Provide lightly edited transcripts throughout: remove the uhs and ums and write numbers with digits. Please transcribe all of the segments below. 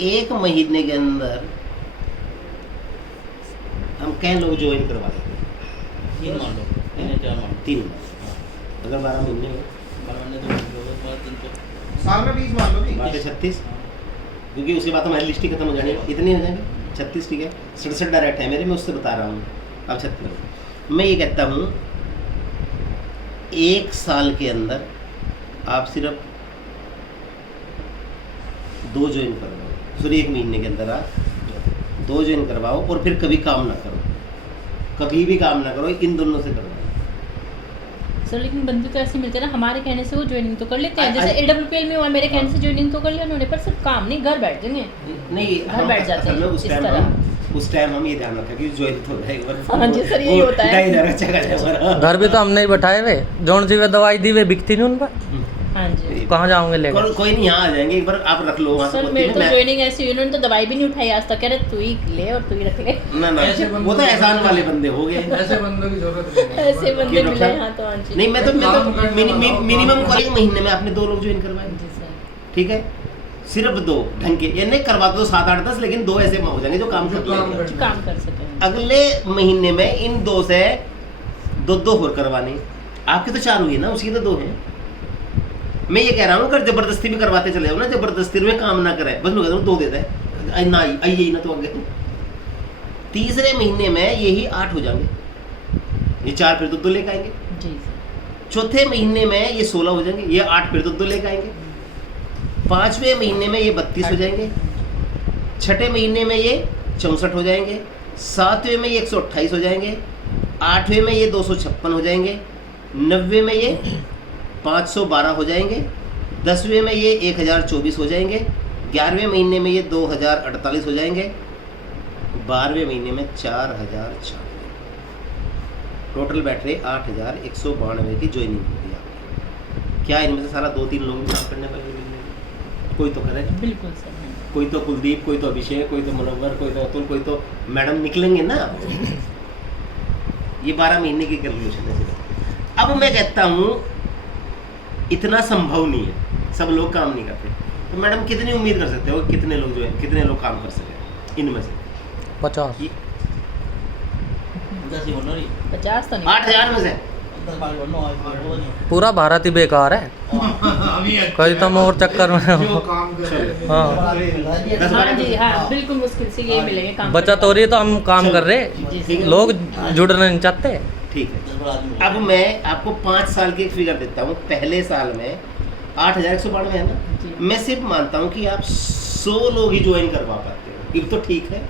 1 महीने के अंदर हम कई लोग ज्वाइन करवा लेंगे। 3 मान लो, 3 या 4 मान लो। 3 अगर 12 महीने में 12 महीने तो 300 साल में 20 मान लो भी। बाकी 36, क्योंकि उसके बाद हमारी लिस्ट ही खत्म हो जानी है। इतने हो जाएंगे 36, ठीक है। 67 डायरेक्ट है मेरे, मैं उससे बता रहा हूँ। अब 36 मैं ये कहता हूँ 1 साल के अंदर आप सिर्फ 2 ज्वाइन करवाओ, सॉरी 1 महीने के अंदर आप 2 ज्वाइन करवाओ और फिर कभी काम ना करो, कभी भी काम ना करो, इन दोनों से करवाओ। सर लेकिन बंदे तो ऐसे मिलते हैं ना, हमारे कहने से वो ज्वाइनिंग तो कर लेते हैं, जैसे AWPL में हुआ, मेरे कहने से ज्वाइनिंग तो कर लिया उन्होंने, पर सिर्फ काम नहीं, घर बैठ जाएंगे। नहीं घर बैठ जाते हैं उस इस टाइम तरह। उस टाइम हम ये ध्यान रखें कि ज्वाइन तो है एक बार। हाँ जी सर, यही होता है। 2,500 चेक आ जाए हमारा। घर भी तो हमने ही बैठाए वे, जौन सी वे दवाई दी वे बिकती नहीं उन पर, हाँ जी कहाँ जाओगे लेकर। कोई नहीं, यहाँ आ जाएंगे, एक बार आप रख लो वहाँ सर। मेरी तो ज्वाइनिंग ऐसी हुई, उन्होंने तो दवाई भी नहीं उठाई आज तक, कह रहे तू ही ले और तू ही रख ले। ना वो तो एहसान वाले बंदे हो गए। ऐसे बंदों की जरूरत नहीं है। ऐसे बंदे क्यों मिले डॉक्टर? यहाँ तो। हाँ जी नहीं मैं तो मिनिमम 1 महीने में आपने 2 लोग ज्वाइन करवाए, जी सर। ठीक है। सिर्फ 2 ढंग के, ये नहीं करवा दो 7, 8, 10, लेकिन 2 ऐसे हो जाएंगे जो काम कर लेंगे। जो काम कर सके। अगले महीने में इन 2 से 2 और करवाने। आपके तो 4 हुई ना, उसकी तो 2 है। मैं ये कह रहा हूँ अगर जबरदस्ती भी करवाते चले जाओ ना, जबरदस्ती में काम ना करे, बस मैं कहता हूँ 2 देता है ना, आइए ना तो आगे। तीसरे महीने में यही 8 हो जाएंगे, ये 4 फिर 2 लेकर आएंगे। जी सर। चौथे महीने में ये 16 हो जाएंगे, ये 8 फिर 2 लेकर आएंगे। 5वें महीने में ये 32 हो जाएंगे। 6ठे महीने में ये 64 हो जाएंगे। 7वें में ये 128 हो जाएंगे। 8वें में ये 256 हो जाएंगे। 9वें में ये 512 हो जाएंगे। 10वें में ये 1024 हो जाएंगे। 11वें महीने में ये 2048 हो जाएंगे। 12वें महीने में 4096, टोटल बैठ रहे 8192 की ज्वाइनिंग होगी आपकी। क्या इनमें से सारा 2-3 लोग भी काम करने वाले मिलेंगे? कोई तो करेगा, बिल्कुल सर। कोई तो कुलदीप, कोई तो अभिषेक, कोई तो मुनव्वर, कोई तो अतुल, कोई तो मैडम निकलेंगे ना। ये 12 महीने की कैलकुलेशन है। अब मैं कहता हूँ इतना संभव नहीं है, सब लोग काम नहीं करते, तो मैडम कितनी उम्मीद कर सकते हो कितने लोग जो है, कितने लोग काम कर सके इनमें से? 50। 50 तो नहीं। 8,000 में से पूरा भारत ही बेकार है, कहीं तो और चक्कर में जो काम कर रहे हैं। हाँ। 10-12 हाँ जी हाँ, बिल्कुल मुश्किल से यही मिलेंगे काम। बचत हो रही है तो हम काम कर रहे, जी ठीक है। लोग जुड़ना नहीं चाहते। ठीक है। अब मैं आपको 5 साल की एक फिगर देता हूँ। पहले साल में 8,192 है ना, जी। मैं सिर्फ मानता हूँ कि आप 100 लोग ही ज्वाइन करवा पाते हो, ये तो ठीक है।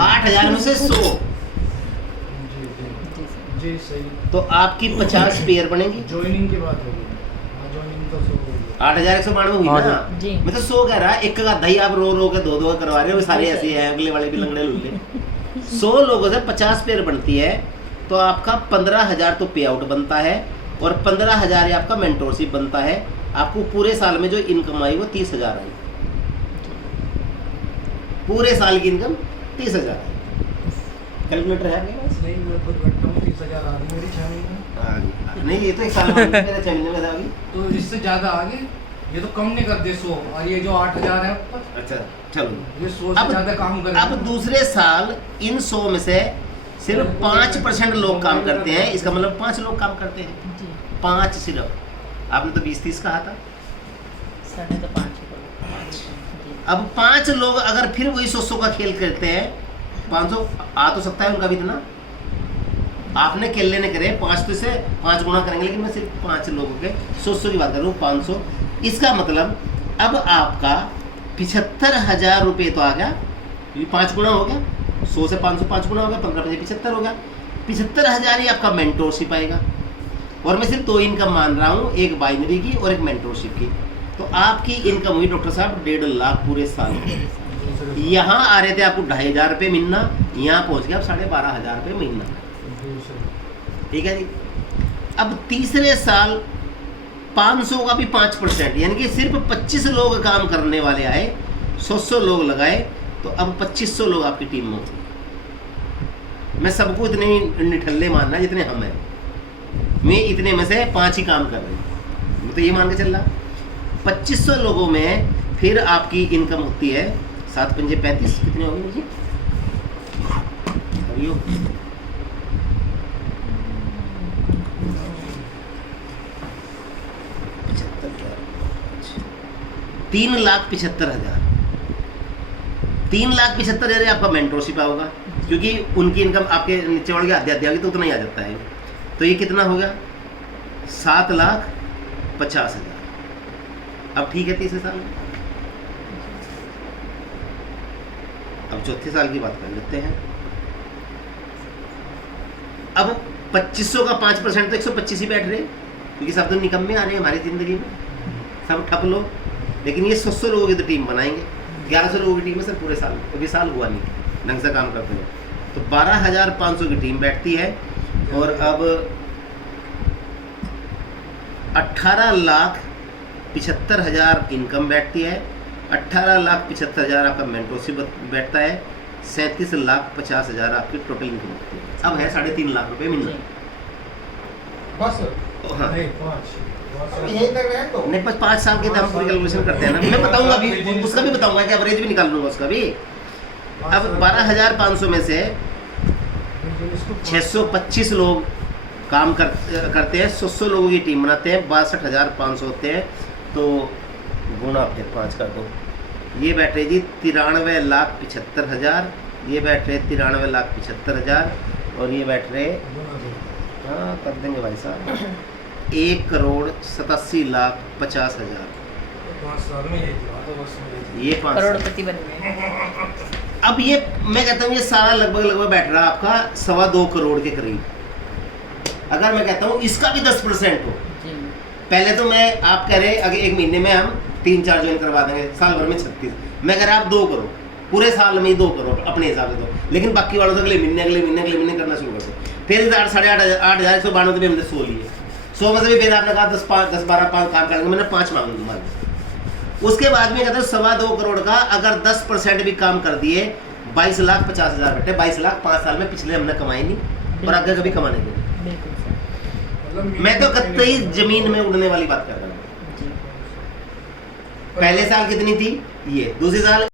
8,000 में से 100, जी जी सर। जी सही। तो आपकी 50 पेयर बनेंगी। ज्वाइनिंग की बात होगी, ज्वाइनिंग तो सब होगी। 8,192 हुई हाँ ना। जी। मैं तो 100 कह रहा, एक का आधा ही आप रो रो के 2-2 करवा रहे हो, सारे ऐसे हैं, अगले वाले भी लंगड़े लुल्ले। 100 लोगों से 50 पेयर बनती है, तो आपका 15,000 तो पे आउट बनता है और 15,000 आपका मेंटोरशिप बनता है। आपको पूरे साल में जो इनकम आई वो 30,000 आई, पूरे साल की इनकम 30,000 आई। कैलकुलेटर है आपके पास? नहीं, मैं खुद बैठता हूँ, 30,000 आ गई मेरी 6 महीने। नहीं, ये तो एक साल में मेरे 6 महीने में था अभी। तो इससे ज्यादा आगे ये तो कम नहीं करते 100, और ये जो 8,000 है ऊपर, अच्छा चलो, ये 100 से ज्यादा काम करेंगे। अब दूसरे साल इन 100 में से सिर्फ 5% लोग काम करते हैं, इसका मतलब 5 लोग काम करते हैं, जी 5 सिर्फ। आपने तो 20-30 कहा था। सर ने तो 5 ही बोला। जी। अब 5 लोग अगर फिर वही 100 का खेल करते हैं, 500 आ तो सकता है उनका भी इतना। आपने केले ने करे 5 तो से 5 गुना करेंगे, लेकिन मैं सिर्फ 5 लोगों के 100 की बात कर रहा हूँ, 500। इसका मतलब अब आपका 75,000 रुपये तो आ गया, ये 5 गुना हो गया, 100 से 500 5 गुना हो गया, 15 से 75 हो गया। 75,000 ही आपका मेंटोरशिप आएगा, और मैं सिर्फ 2 इनकम मान रहा हूँ, एक बाइनरी की और एक मेंटोरशिप की। तो आपकी इनकम हुई डॉक्टर साहब 1.5 लाख पूरे साल में। यहाँ आ रहे थे आपको 2,500 रुपये महीना, यहाँ पहुँच गया आप 12,500 रुपये महीना। ठीक है जी। अब तीसरे साल 500 का भी 5%, यानी कि सिर्फ 25 लोग काम करने वाले आए, 100 लोग लगाए, तो अब 2500 लोग आपकी टीम में होंगे। मैं सबको इतने निठल्ले मानना जितने हम हैं, मैं इतने में से 5 ही काम कर रहे हैं, मैं तो ये मान के चल रहा। 2500 लोगों में फिर आपकी इनकम होती है 7 पंजे 35 कितने हो गए जी? अभी 3,75,000 3,75,000 आपका मेंटरशिप होगा, क्योंकि उनकी इनकम आपके नीचे वाले आधी आधी होगी तो उतना ही आ जाता है। तो ये कितना हो गया? 7,50,000। अब ठीक है, तीसरे साल में। अब चौथे साल की बात कर लेते हैं। अब 2500 का 5% तो 125 ही बैठ रहे, क्योंकि सब तो निकम में आ रहे हैं हमारी ज़िंदगी में, सब ठप लोग। लेकिन ये 100 लोगों की तो टीम बनाएंगे, 1100 लोगों की टीम है सर पूरे साल, अभी साल हुआ नहीं ढंग से काम करते हैं। तो 12,500 की टीम बैठती है और अब 18,75,000 इनकम बैठती है, 18,75,000 आपका मेंटरशिप बैठता है, 37,50,000 आपकी टोटल इनकम बैठती है। अब है 3.5 लाख रुपए महीना। बस हाँ नहीं 5 यहीं तक रहे तो नहीं, 5 साल के तो हम पूरी कैलकुलेशन करते हैं ना। मैं बताऊंगा अभी, उसका भी बताऊंगा कि एवरेज भी निकाल लूंगा उसका भी। अब 12,500 में से 625 लोग काम करते हैं, 100 लोगों की टीम बनाते हैं, 62,500 होते हैं। तो गुणा फिर 5 कर दो, ये बैठ रहे जी 93,75,000, ये बैठ रहे 93,75,000 और ये बैठ रहे, हाँ कर देंगे भाई साहब, 1,87,50,000। 5 साल में ये ये 5 करोड़पति बन गए। अब ये मैं कहता हूँ ये सारा लगभग बैठ रहा आपका 2.25 करोड़ के करीब। अगर मैं कहता हूँ इसका भी 10% हो, पहले तो मैं आप कह रहे अगर एक महीने में हम 3-4 ज्वाइन करवा देंगे, साल भर में 36, मैं कह रहा आप 2 करो, पूरे साल में ही 2 करो अपने हिसाब से दो, लेकिन बाकी वालों से अगले महीने करना शुरू कर दो। फिर 8,500 भी हमने 100 लिए, 100 में से भी फिर आपने कहा 10-12 काम करेंगे, मैंने 5 मांग। उसके बाद में कहते हैं 2.25 करोड़ का अगर 10% भी काम कर दिए 22,50,000 बेटे, 22 लाख 5 साल में पिछले हमने कमाए नहीं और आगे कभी कमाने के नहीं। मैं तो कतई जमीन में उड़ने वाली बात कर रहा हूँ। पहले साल कितनी थी ये, दूसरे साल